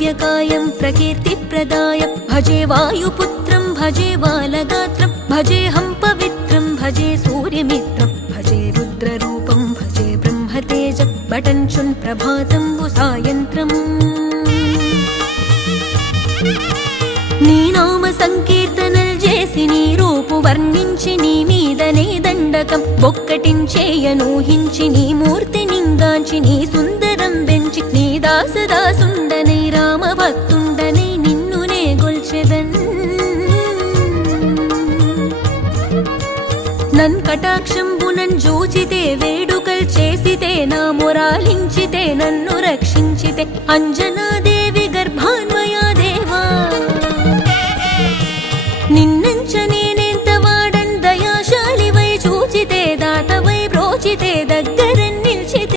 दिव्यकायं प्रकीर्तिप्रदाय भजे वायुपुत्रं भजे बालगात्रं भजेऽहं पवित्रं भजे सूर्यमित्रं भजे रुद्ररूपं भजे ब्रह्मतेजं बटञ्चुन् प्रभातं सायन्त्रम् నీ నామ సంకీర్తనలు చేసి నీ రూపు వర్ణించి నీ మీదనే దండకం ఒక్కటించేయనూహించి నీ మూర్తి నింగాంచి నీ సుందరం పెంచి నీ దాసదాసుండనై రామభక్తుండనై నిన్నునే గొల్చెదన్ నన్ కటాక్షంబునన్ జూచితే వేడుకల్ చేసితే నా మొరాలించితే నన్ను రక్షించితే అంజనాది